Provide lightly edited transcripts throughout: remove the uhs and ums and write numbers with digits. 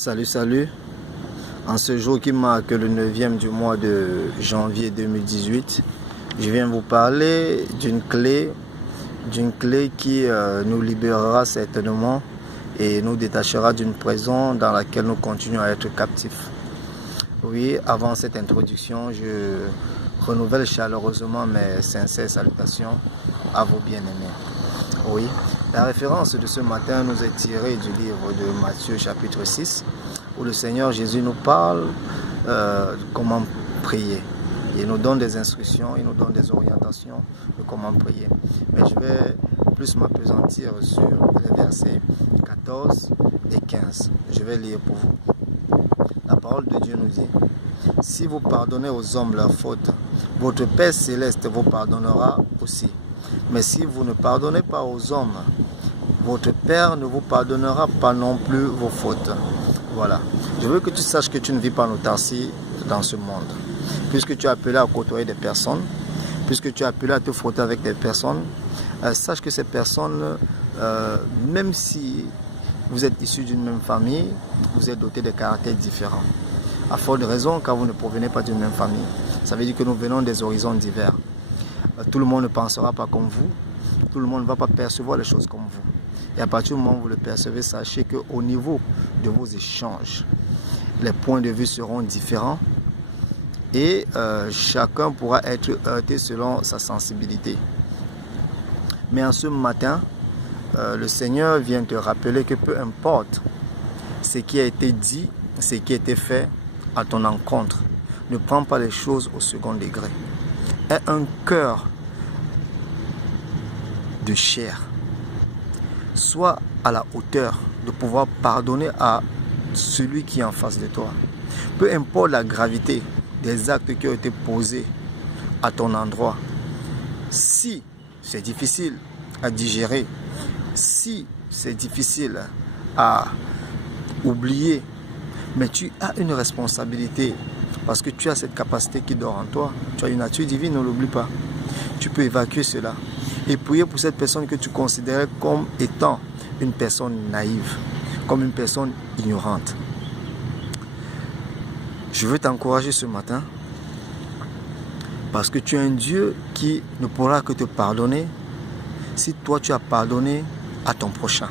Salut, salut. En ce jour qui marque le 9e du mois de janvier 2018, je viens vous parler d'une clé qui nous libérera certainement et nous détachera d'une prison dans laquelle nous continuons à être captifs. Oui, avant cette introduction, je renouvelle chaleureusement mes sincères salutations à vos bien-aimés. Oui, la référence de ce matin nous est tirée du livre de Matthieu chapitre 6, où le Seigneur Jésus nous parle comment prier. Il nous donne des instructions, il nous donne des orientations de comment prier. Mais je vais plus m'appesantir sur les versets 14 et 15. Je vais lire pour vous. La parole de Dieu nous dit: si vous pardonnez aux hommes leurs fautes, votre Père céleste vous pardonnera aussi. Mais si vous ne pardonnez pas aux hommes, votre Père ne vous pardonnera pas non plus vos fautes. Voilà. Je veux que tu saches que tu ne vis pas en autarcie dans ce monde. Puisque tu es appelé à côtoyer des personnes, puisque tu es appelé à te frotter avec des personnes, sache que ces personnes, même si vous êtes issus d'une même famille, vous êtes dotés de caractères différents. À forte raison, car vous ne provenez pas d'une même famille. Ça veut dire que nous venons des horizons divers. Tout le monde ne pensera pas comme vous. Tout le monde ne va pas percevoir les choses comme vous. Et à partir du moment où vous le percevez, sachez qu'au niveau de vos échanges, les points de vue seront différents et chacun pourra être heurté selon sa sensibilité. Mais en ce matin, le Seigneur vient te rappeler que peu importe ce qui a été dit, ce qui a été fait à ton encontre, ne prends pas les choses au second degré. Aie un cœur de chair. Sois à la hauteur de pouvoir pardonner à celui qui est en face de toi. Peu importe la gravité des actes qui ont été posés à ton endroit. Si c'est difficile à digérer, si c'est difficile à oublier, mais tu as une responsabilité parce que tu as cette capacité qui dort en toi. Tu as une nature divine, ne l'oublie pas. Tu peux évacuer cela et prier pour cette personne que tu considérais comme étant une personne naïve, comme une personne ignorante. Je veux t'encourager ce matin parce que tu es un Dieu qui ne pourra que te pardonner si toi tu as pardonné à ton prochain.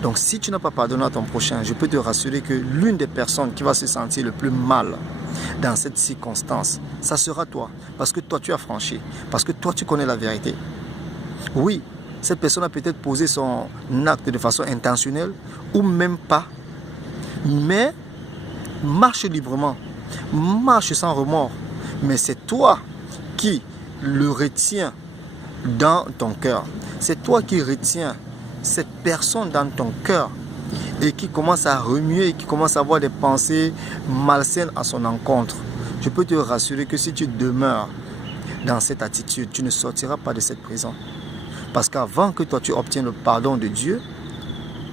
Donc si tu n'as pas pardonné à ton prochain, je peux te rassurer que l'une des personnes qui va se sentir le plus mal dans cette circonstance, ça sera toi. Parce que toi tu as franchi, parce que toi tu connais la vérité. Oui, cette personne a peut-être posé son acte de façon intentionnelle ou même pas. Mais marche librement, marche sans remords. Mais c'est toi qui le retiens dans ton cœur. C'est toi qui retiens cette personne dans ton cœur et qui commence à remuer, qui commence à avoir des pensées malsaines à son encontre. Je peux te rassurer que si tu demeures dans cette attitude, tu ne sortiras pas de cette prison. Parce qu'avant que toi tu obtiennes le pardon de Dieu,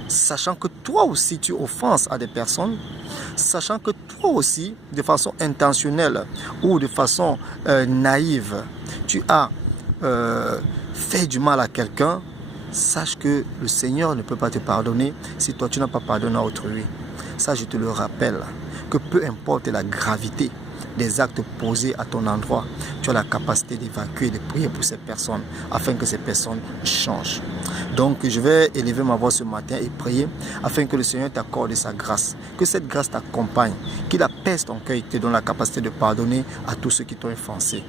sachant que toi aussi tu offenses à des personnes, sachant que toi aussi, de façon intentionnelle ou de façon naïve, tu as fait du mal à quelqu'un, sache que le Seigneur ne peut pas te pardonner si toi tu n'as pas pardonné à autrui. Ça, je te le rappelle, que peu importe la gravité des actes posés à ton endroit, tu as la capacité d'évacuer et de prier pour ces personnes afin que ces personnes changent. Donc je vais élever ma voix ce matin et prier afin que le Seigneur t'accorde sa grâce, que cette grâce t'accompagne, qu'il apaise ton cœur et te donne la capacité de pardonner à tous ceux qui t'ont offensé.